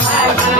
Bye.